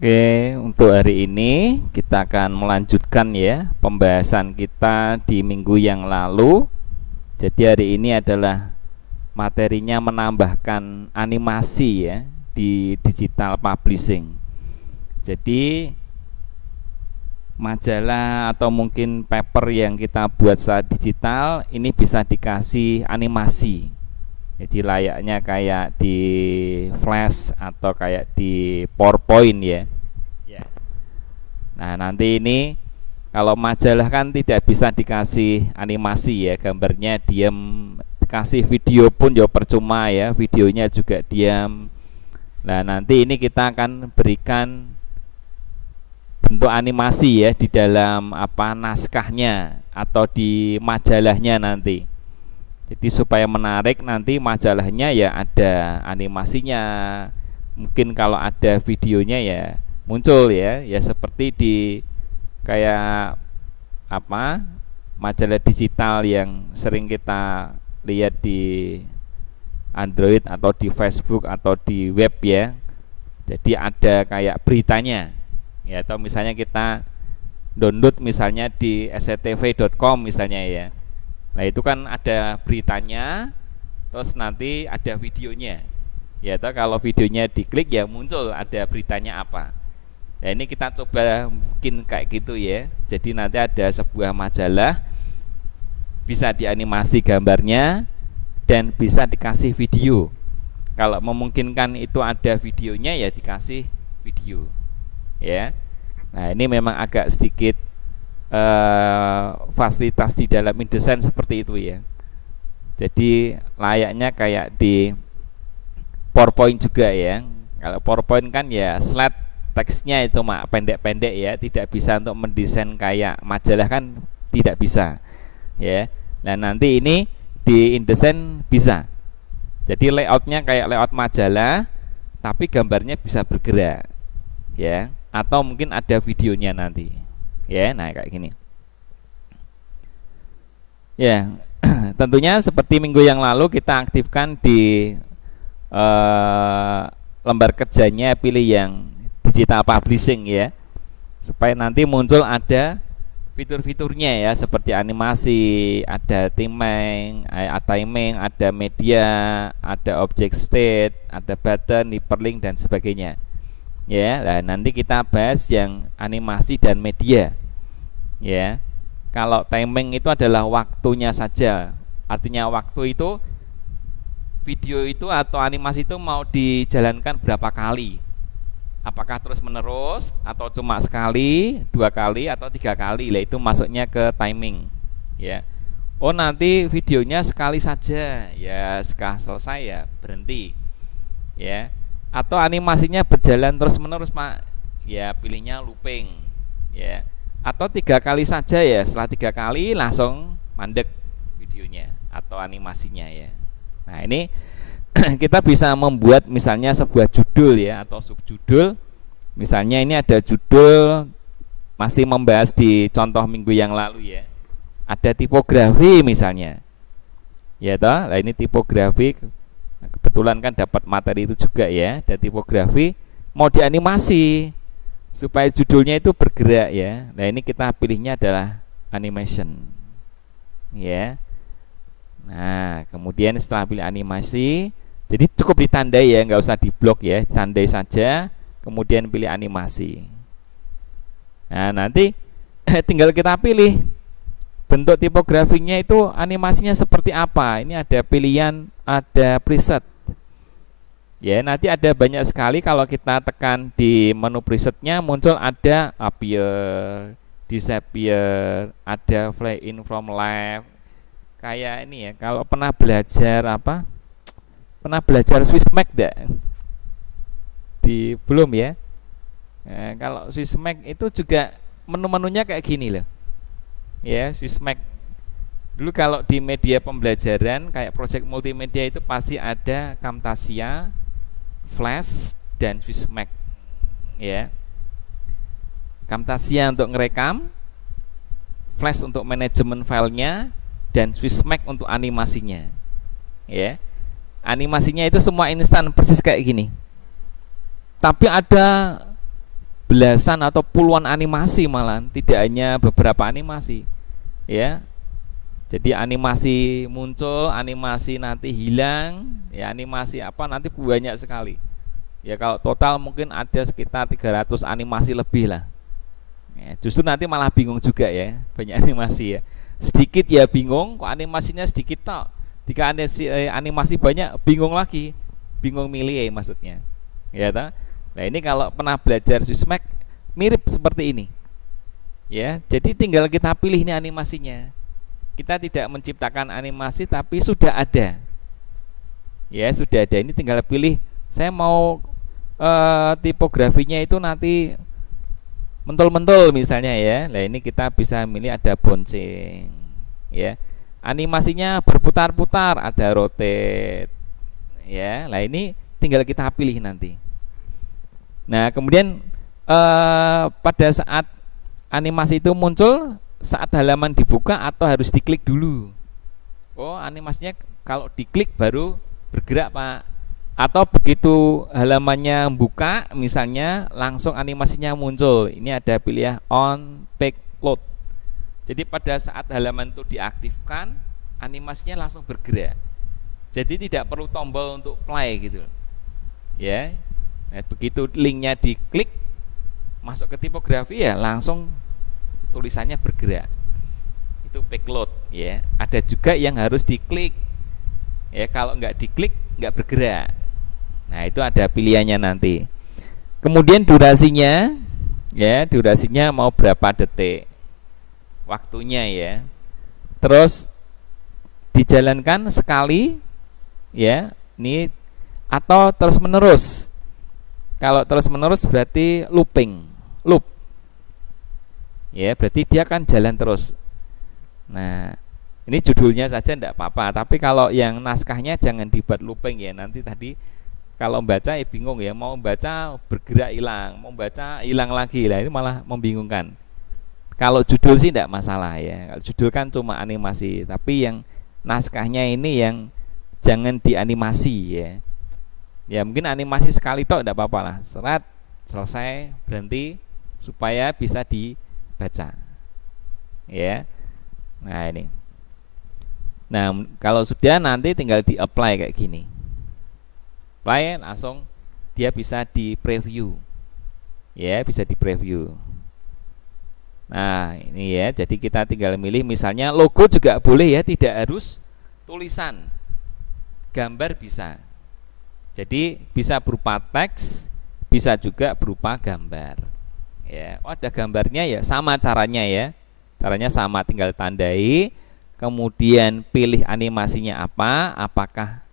Oke, untuk hari ini kita akan melanjutkan ya pembahasan kita di minggu yang lalu. Jadi hari ini adalah materinya menambahkan animasi ya di digital publishing. Jadi majalah atau mungkin paper yang kita buat secara digital ini bisa dikasih animasi. Jadi layaknya kayak di Flash atau kayak di PowerPoint ya. Ya. Nah, nanti ini kalau majalah kan tidak bisa dikasih animasi ya, gambarnya diam, dikasih video pun ya percuma ya, videonya juga diam. Nah, nanti ini kita akan berikan bentuk animasi ya di dalam apa naskahnya atau di majalahnya nanti. Jadi supaya menarik nanti majalahnya ya ada animasinya. Mungkin kalau ada videonya ya muncul ya, ya seperti di kayak apa majalah digital yang sering kita lihat di Android atau di Facebook atau di web ya. Jadi ada kayak beritanya. Ya atau misalnya kita download misalnya di sctv.com misalnya ya. Nah itu kan ada beritanya, terus nanti ada videonya. Ya toh kalau videonya diklik ya muncul ada beritanya apa. Nah ini kita coba bikin kayak gitu ya. Jadi nanti ada sebuah majalah, bisa dianimasi gambarnya dan bisa dikasih video. Kalau memungkinkan itu ada videonya ya dikasih video. Ya. Nah ini memang agak sedikit fasilitas di dalam InDesign seperti itu ya. Jadi layaknya kayak di PowerPoint juga ya. Kalau PowerPoint kan ya slide teksnya itu cuma pendek-pendek ya, tidak bisa untuk mendesain kayak majalah kan tidak bisa ya. Nah nanti ini di InDesign bisa. Jadi layoutnya kayak layout majalah, tapi gambarnya bisa bergerak ya. Atau mungkin ada videonya nanti ya. Nah kayak gini ya. Tentunya seperti minggu yang lalu kita aktifkan di lembar kerjanya pilih yang digital publishing ya, supaya nanti muncul ada fitur-fiturnya ya, seperti animasi, ada timing, ada media, ada object state, ada button, hyperlink dan sebagainya ya. Nah nanti kita bahas yang animasi dan media ya. Kalau timing itu adalah waktunya saja, artinya waktu itu video itu atau animasi itu mau dijalankan berapa kali, apakah terus menerus atau cuma sekali, dua kali atau tiga kali. Lah itu masuknya ke timing ya. Oh nanti videonya sekali saja ya, setelah selesai ya berhenti ya. Atau animasinya berjalan terus menerus pak ya, pilihnya looping ya. Atau tiga kali saja ya, setelah tiga kali langsung mandek videonya atau animasinya ya. Nah ini kita bisa membuat misalnya sebuah judul ya atau subjudul. Misalnya ini ada judul, masih membahas di contoh minggu yang lalu ya, ada tipografi misalnya ya toh. Nah ini tipografi, kebetulan kan dapat materi itu juga ya, ada tipografi mau dianimasi supaya judulnya itu bergerak ya. Nah ini kita pilihnya adalah animation ya. Nah kemudian setelah pilih animasi, jadi cukup ditandai ya, nggak usah diblok ya, tandai saja kemudian pilih animasi. Nah nanti tinggal kita pilih bentuk tipografinya itu animasinya seperti apa. Ini ada pilihan, ada preset ya. Nanti ada banyak sekali, kalau kita tekan di menu presetnya muncul ada appear, disappear, ada fly in from left. Kayak ini ya, kalau pernah belajar apa, pernah belajar Swissmac enggak? Di belum ya. Kalau Swissmac itu juga menu-menunya kayak gini loh ya. Swissmac dulu kalau di media pembelajaran kayak project multimedia itu pasti ada Camtasia, Flash dan Swissmac ya. Camtasia untuk ngerekam, Flash untuk manajemen filenya, dan Swissmac untuk animasinya ya. Animasinya itu semua instan persis kayak gini, tapi ada belasan atau puluhan animasi, malah tidak hanya beberapa animasi ya. Jadi animasi muncul, animasi nanti hilang, ya animasi apa nanti banyak sekali. Ya kalau total mungkin ada sekitar 300 animasi lebih lah. Ya, justru nanti malah bingung juga ya, banyak animasi ya. Sedikit ya bingung, kok animasinya sedikit tok. Jika animasi banyak bingung lagi, bingung milih ya maksudnya. Ya toh? Nah, ini kalau pernah belajar Sysmex mirip seperti ini. Ya, jadi tinggal kita pilih nih animasinya. Kita tidak menciptakan animasi tapi sudah ada. Ya, sudah ada. Ini tinggal pilih saya mau tipografinya itu nanti mentul-mentul misalnya ya. Nah, ini kita bisa milih ada bouncing. Ya. Animasinya berputar-putar, ada rotate. Ya. Nah, ini tinggal kita pilih nanti. Nah, kemudian pada saat animasi itu muncul, saat halaman dibuka atau harus diklik dulu? Oh, animasinya kalau diklik baru bergerak, Pak. Atau begitu halamannya buka misalnya langsung animasinya muncul. Ini ada pilihan on page load. Jadi pada saat halaman itu diaktifkan, animasinya langsung bergerak. Jadi tidak perlu tombol untuk play gitu. Ya. Nah, begitu linknya diklik masuk ke tipografi ya langsung tulisannya bergerak. Itu page load ya. Ada juga yang harus diklik. Ya, kalau nggak diklik nggak bergerak. Nah, itu ada pilihannya nanti. Kemudian durasinya ya, durasinya mau berapa detik waktunya ya. Terus dijalankan sekali ya, ini atau terus menerus. Kalau terus menerus berarti looping, loop. Ya, berarti dia akan jalan terus. Nah, ini judulnya saja tidak apa-apa, tapi kalau yang naskahnya jangan dibuat looping ya. Nanti tadi kalau membaca ya bingung ya, mau membaca bergerak hilang, mau membaca hilang lagi lah, itu malah membingungkan. Kalau judul sih tidak masalah ya. Kalau judul kan cuma animasi, tapi yang naskahnya ini yang jangan dianimasi ya. Ya mungkin animasi sekali toh tidak apa-apa lah. Serat selesai berhenti supaya bisa dibaca. Ya. Nah, ini. Nah, kalau sudah nanti tinggal di-apply kayak gini. Apply langsung dia bisa di-preview. Ya, bisa di-preview. Nah, ini ya. Jadi kita tinggal milih misalnya logo juga boleh ya, tidak harus tulisan. Gambar bisa. Jadi bisa berupa teks, bisa juga berupa gambar. Ya, oh ada gambarnya ya, sama caranya ya. Caranya sama, tinggal tandai, kemudian pilih animasinya apa, apakah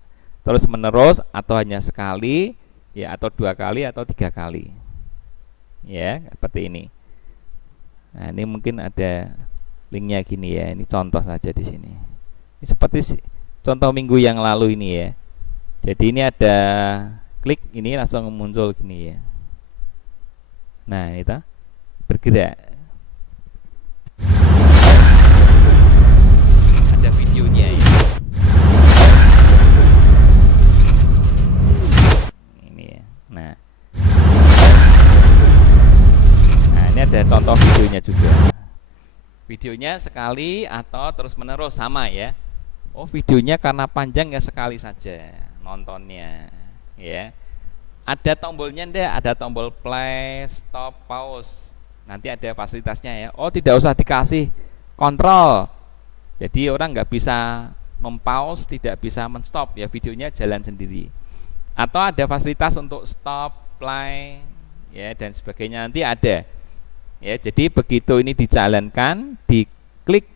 terus menerus atau hanya sekali, ya atau 2 kali atau 3 kali. Ya, seperti ini. Nah, ini mungkin ada linknya gini ya. Ini contoh saja di sini. Ini seperti contoh minggu yang lalu ini ya. Jadi ini ada klik ini langsung muncul gini ya. Nah, itu bergerak. Ada videonya ya. Ini ya. Nah, ini ada contoh videonya juga. Videonya sekali atau terus menerus sama ya. Oh, videonya karena panjang ya sekali saja nontonnya ya. Ada tombolnya ndak? Ada tombol play, stop, pause. Nanti ada fasilitasnya ya. Oh, tidak usah dikasih kontrol. Jadi orang nggak bisa mempause, tidak bisa menstop ya, videonya jalan sendiri. Atau ada fasilitas untuk stop, play ya dan sebagainya nanti ada. Ya, jadi begitu ini dijalankan, diklik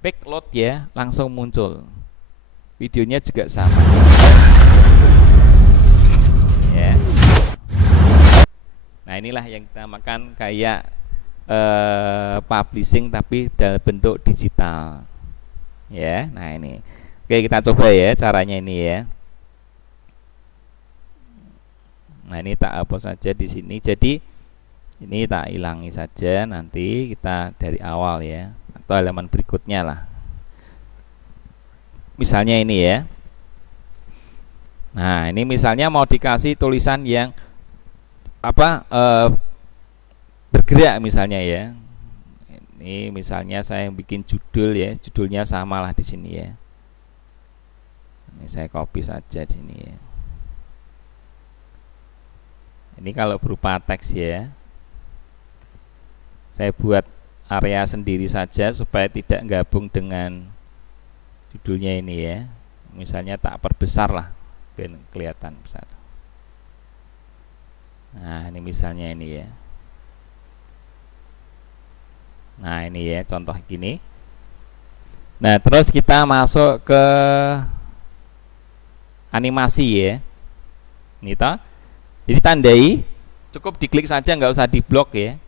page load ya, langsung muncul. Videonya juga sama. Ya. Nah, inilah yang kita makan kayak publishing tapi dalam bentuk digital. Ya, nah ini. Oke, kita coba ya caranya ini ya. Nah, ini tak hapus saja di sini. Jadi ini tak hilangi saja, nanti kita dari awal ya, atau halaman berikutnya lah. Misalnya ini ya. Nah, ini misalnya mau dikasih tulisan yang apa bergerak misalnya ya. Ini misalnya saya bikin judul ya, judulnya samalah di sini ya. Ini saya copy saja di sini ya. Ini kalau berupa teks ya. Saya buat area sendiri saja supaya tidak gabung dengan judulnya ini ya. Misalnya tak perbesar lah biar kelihatan besar. Nah, ini misalnya ini ya. Nah, ini ya contoh gini. Nah, terus kita masuk ke animasi ya. Ini toh. Jadi tandai, cukup diklik saja, nggak usah diblok ya.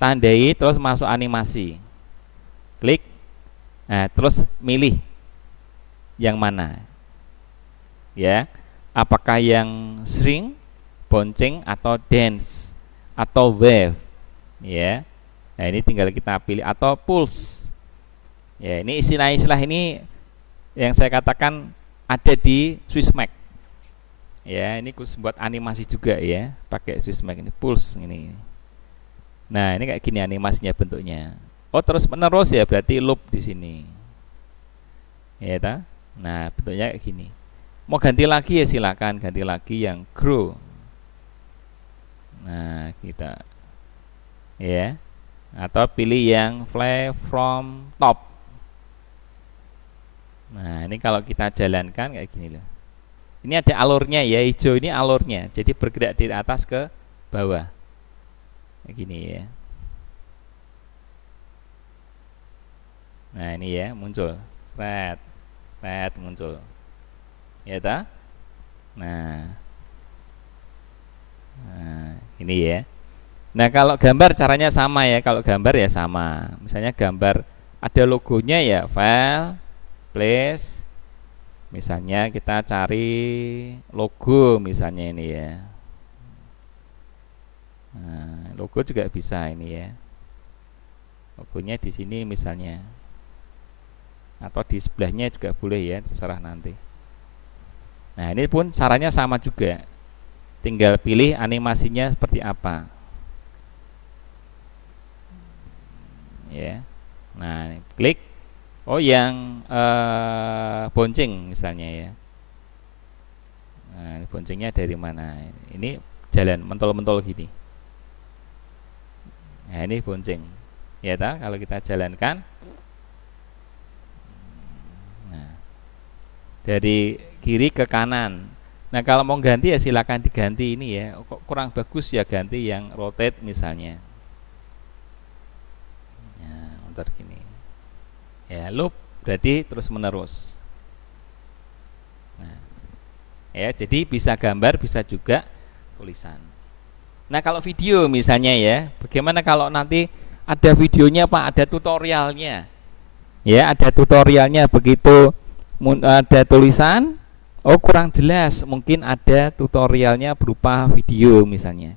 Tandai terus masuk animasi. Klik. Nah, terus milih yang mana. Ya. Apakah yang shrink, bouncing atau dance atau wave. Ya. Nah, ini tinggal kita pilih atau pulse. Ya, ini istilah-istilah ini yang saya katakan ada di Swissmac. Ya, ini khusus buat animasi juga ya, pakai Swissmac ini pulse ini. Nah, ini kayak gini animasinya bentuknya. Oh, terus menerus ya, berarti loop di sini. Ya, ta? Nah, bentuknya kayak gini. Mau ganti lagi ya silakan, ganti lagi yang grow. Nah, kita ya. Atau pilih yang fly from top. Nah, ini kalau kita jalankan kayak gini loh. Ini ada alurnya ya, hijau ini alurnya. Jadi bergerak dari atas ke bawah. Kayak gini ya. Nah, ini ya muncul. Red. Red muncul. Ya ta? Nah. Nah, ini ya. Nah, kalau gambar caranya sama ya. Kalau gambar ya sama. Misalnya gambar ada logonya ya, file, place. Misalnya kita cari logo misalnya ini ya. Nah, logo juga bisa ini ya. Logonya di sini misalnya. Atau di sebelahnya juga boleh ya, terserah nanti. Nah, ini pun caranya sama juga. Tinggal pilih animasinya seperti apa. Ya. Nah, klik. Oh, yang bouncing misalnya ya. Nah, bouncingnya dari mana? Ini jalan mentol-mentol gini. Nah, ini bouncing. Ya ta, kalau kita jalankan. Nah, dari kiri ke kanan. Nah, kalau mau ganti ya silakan diganti ini ya. Kok kurang bagus ya ganti yang rotate misalnya. Nah, muter gini. Ya, loop berarti terus menerus. Nah, ya, jadi bisa gambar, bisa juga tulisan. Nah, kalau video misalnya ya, bagaimana kalau nanti ada videonya Pak, ada tutorialnya. Ya, ada tutorialnya, begitu ada tulisan, oh kurang jelas, mungkin ada tutorialnya berupa video misalnya.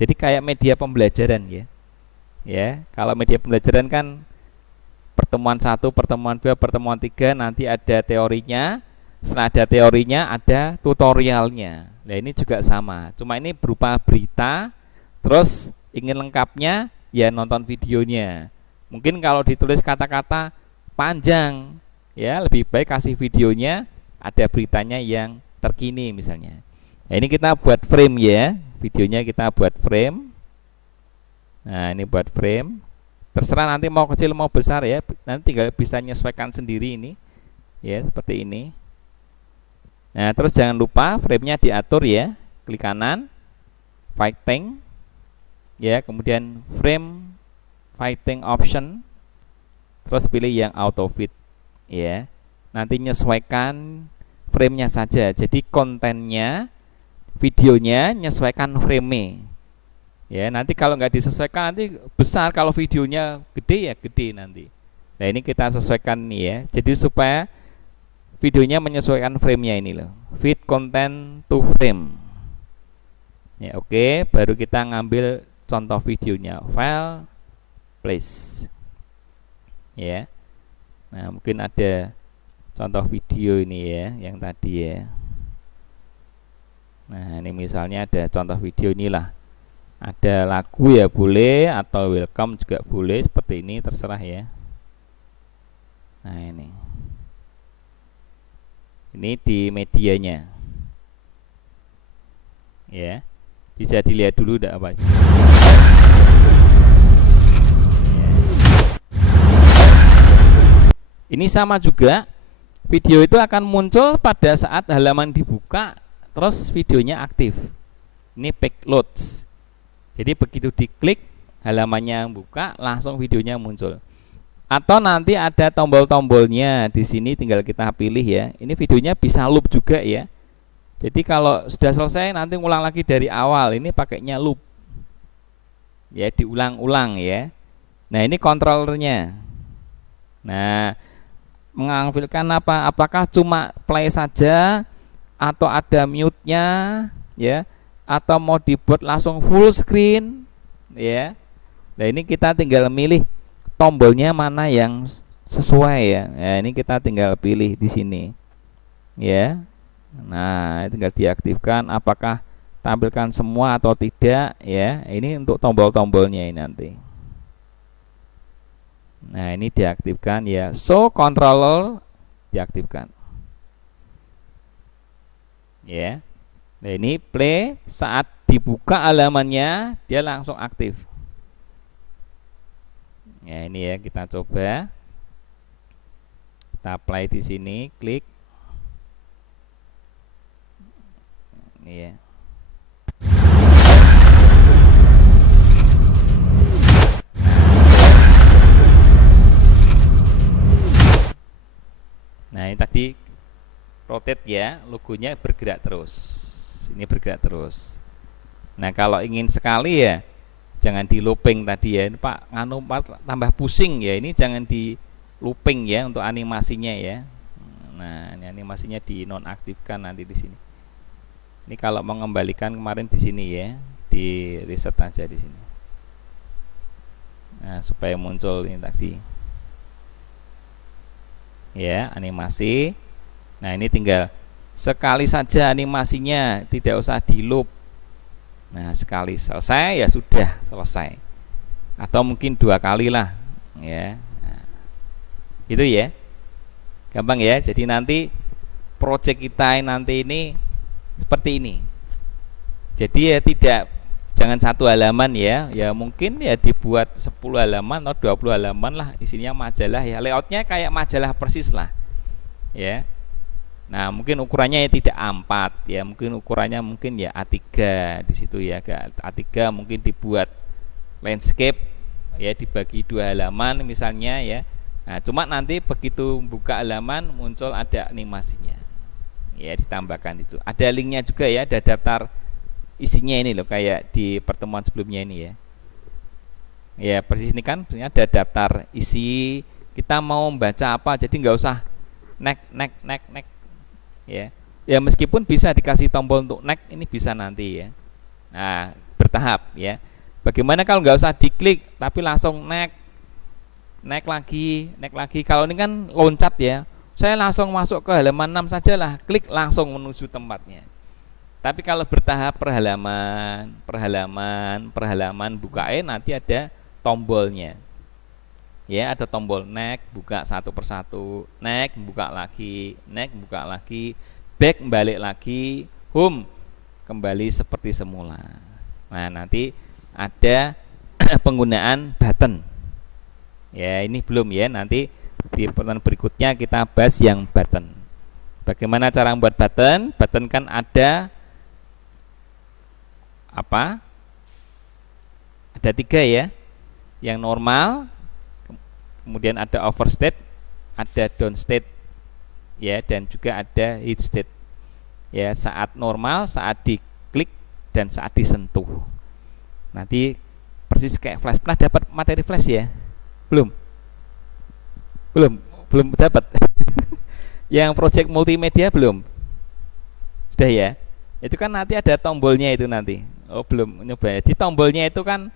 Jadi kayak media pembelajaran ya. Ya, kalau media pembelajaran kan pertemuan 1, pertemuan 2, pertemuan 3 nanti ada teorinya. Setelah ada teorinya ada tutorialnya. Nah, ini juga sama. Cuma ini berupa berita. Terus ingin lengkapnya ya nonton videonya. Mungkin kalau ditulis kata-kata panjang ya lebih baik kasih videonya, ada beritanya yang terkini misalnya. Nah, ini kita buat frame ya. Videonya kita buat frame. Nah, ini buat frame. Terserah nanti mau kecil mau besar ya, nanti tinggal bisa menyesuaikan sendiri ini ya, seperti ini. Nah, terus jangan lupa frame-nya diatur ya, klik kanan fighting ya, kemudian frame fighting option, terus pilih yang auto fit ya. Nanti menyesuaikan frame-nya saja, jadi kontennya videonya menyesuaikan frame-nya ya. Nanti kalau nggak disesuaikan nanti besar, kalau videonya gede ya gede nanti. Nah, ini kita sesuaikan nih ya, jadi supaya videonya menyesuaikan frame-nya ini loh, fit content to frame ya. Oke, baru kita ngambil contoh videonya, file, place ya. Nah, mungkin ada contoh video ini ya, yang tadi ya. Nah, ini misalnya ada contoh video inilah, Ada lagu ya boleh, atau welcome juga boleh, seperti ini terserah ya. Nah ini di medianya ya, bisa dilihat dulu enggak apa ya. Ini sama juga, video itu akan muncul pada saat halaman dibuka terus videonya aktif. Ini backloads. Jadi begitu diklik halamannya buka, langsung videonya muncul. Atau nanti ada tombol-tombolnya di sini, tinggal kita pilih ya. Ini videonya bisa loop juga ya. Jadi kalau sudah selesai nanti ulang lagi dari awal. Ini pakainya loop. Ya, diulang-ulang ya. Nah, ini kontrolernya. Nah, mengambilkan apa? Apakah cuma play saja atau ada mute-nya ya? Atau mau dibuat langsung full screen ya. Nah, ini kita tinggal milih tombolnya mana yang sesuai ya. Nah, ini kita tinggal pilih di sini ya. Nah, tinggal diaktifkan apakah tampilkan semua atau tidak ya. Ini untuk tombol-tombolnya ini nanti. Nah, ini diaktifkan ya. Show controller diaktifkan ya. Nah, ini play, saat dibuka halamannya dia langsung aktif. Ya, ini ya, kita coba. Kita play di sini, klik. Ini ya. Nah, ini tadi rotate ya, logonya bergerak terus. Ini bergerak terus. Nah, kalau ingin sekali ya jangan di looping tadi ya. Ini Pak nganu tambah pusing ya. Ini jangan di looping ya untuk animasinya ya. Nah, ini animasinya dinonaktifkan nanti di sini. Ini kalau mengembalikan kemarin di sini ya, di reset aja di sini. Nah, supaya muncul ini tadi. Ya, animasi. Nah, ini tinggal sekali saja animasinya, tidak usah di loop. Nah, sekali selesai ya sudah selesai. Atau mungkin 2 kali lah ya. Nah, itu ya. Gampang ya. Jadi nanti project kita nanti ini seperti ini. Jadi ya jangan 1 halaman ya. Ya mungkin ya dibuat 10 halaman atau 20 halaman lah, isinya majalah ya. Layoutnya kayak majalah persis lah. Ya. Nah, mungkin ukurannya ya tidak A4 ya, mungkin ukurannya mungkin ya A3 di situ ya. A3 mungkin dibuat landscape ya, dibagi 2 halaman misalnya ya. Nah, cuma nanti begitu buka halaman muncul ada animasinya. Ya, ditambahkan itu. Ada linknya juga ya, ada daftar isinya ini loh, kayak di pertemuan sebelumnya ini ya. Ya, persis ini kan sebenarnya ada daftar isi, kita mau membaca apa, jadi nggak usah next ya meskipun bisa dikasih tombol untuk next, ini bisa nanti ya. Nah, bertahap ya. Bagaimana kalau nggak usah diklik tapi langsung next lagi. Kalau ini kan loncat ya, saya langsung masuk ke halaman 6 saja lah, klik langsung menuju tempatnya. Tapi kalau bertahap per halaman bukain, nanti ada tombolnya ya, ada tombol next, buka satu persatu, next, buka lagi, back, balik lagi, home, kembali seperti semula. Nah, nanti ada penggunaan button ya, ini belum ya, nanti di pertemuan berikutnya kita bahas yang button. Bagaimana cara membuat button? Button kan ada apa? Ada 3 ya, yang normal, kemudian ada overstate, ada downstate ya, dan juga ada hit state ya. Saat normal, saat diklik, dan saat disentuh. Nanti persis kayak flash. Pernah dapat materi flash ya? Belum dapat. Yang project multimedia belum? Sudah ya? Itu kan nanti ada tombolnya itu nanti. Oh, belum nyoba. Di tombolnya itu kan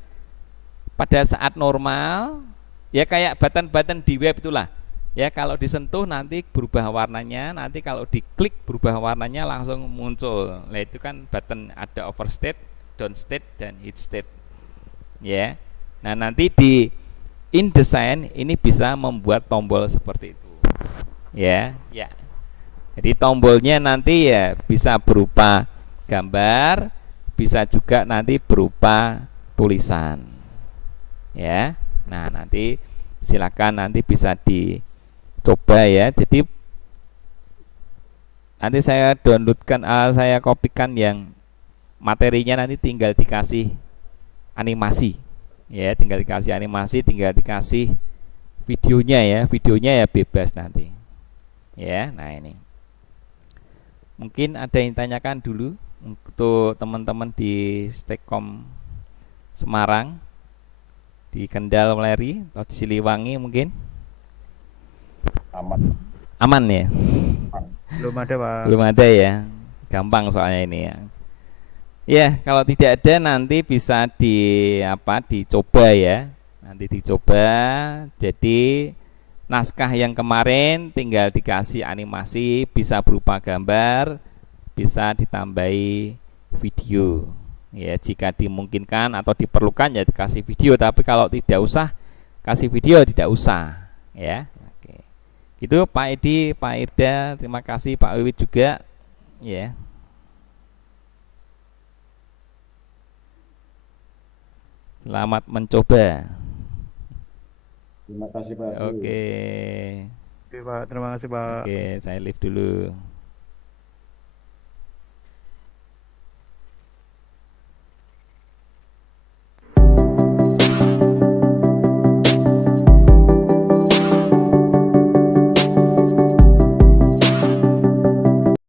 pada saat normal ya, kayak button-button di web itulah ya, kalau disentuh nanti berubah warnanya, nanti kalau diklik berubah warnanya langsung muncul. Nah, itu kan button, ada overstate, downstate, dan hit state. ya. Nah, nanti di InDesign ini bisa membuat tombol seperti itu. Ya. Jadi tombolnya nanti ya bisa berupa gambar, bisa juga nanti berupa tulisan. Ya. Nah, nanti silakan nanti bisa dicoba ya. Jadi nanti saya downloadkan, saya kopikan yang materinya, nanti tinggal dikasih animasi. Ya, tinggal dikasih animasi, tinggal dikasih videonya ya. Videonya ya bebas nanti. Ya, nah ini. Mungkin ada yang tanyakan dulu untuk teman-teman di Stekom Semarang, di Kendal Meleri atau di Siliwangi mungkin aman ya. Belum ada, Pak. Belum ada ya, gampang soalnya ini ya. Ya, kalau tidak ada nanti bisa dicoba ya. Nanti dicoba. Jadi naskah yang kemarin tinggal dikasih animasi, bisa berupa gambar, bisa ditambahi video. Ya, jika dimungkinkan atau diperlukan ya dikasih video, tapi kalau tidak usah kasih video tidak usah, ya. Oke. Itu Pak Edi, Pak Irda, terima kasih Pak Wiwit juga, ya. Selamat mencoba. Terima kasih Pak Haji. Oke. Oke, Pak. Terima kasih, Pak. Oke, saya live dulu.